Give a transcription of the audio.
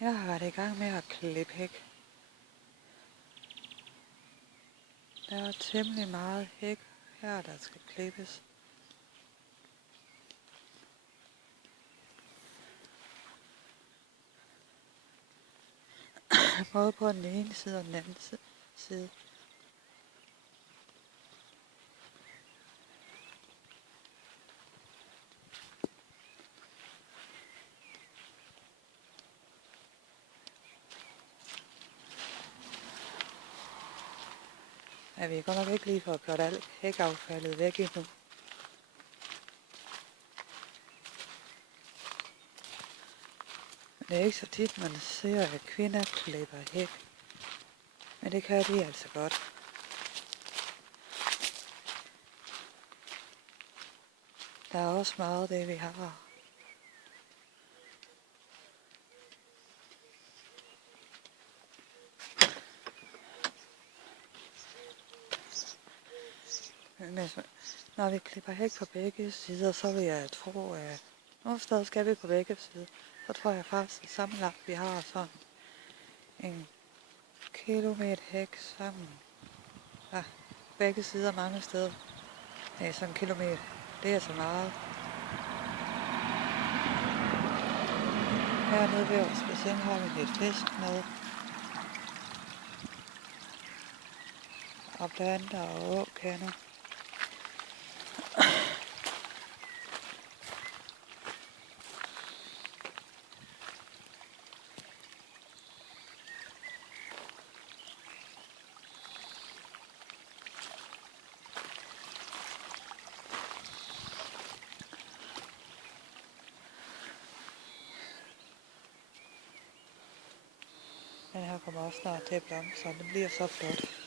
Jeg har været i gang med at klippe hæk. Der er temmelig meget hæk her, der skal klippes. Både på den ene side og den anden side. Ja, vi er godt nok ikke lige for at gøre alt hækaffaldet væk endnu. Det er ikke så tit, man ser, at kvinder klipper hæk. Men det kan de altså godt. Der er også meget af det, vi har. Men når vi klipper hæk på begge sider, så vil jeg tro, at nogle steder skal vi på begge sider. Så tror jeg faktisk, at sammenlagt vi har sådan en kilometer hæk sammen. Ja, begge sider mange steder. Det er sådan en kilometer. Det er så meget. Hernede ved os bassin har vi lidt fisk med. Og planter og åkander. Den her kommer også snart til at blomstre, så det bliver så flot.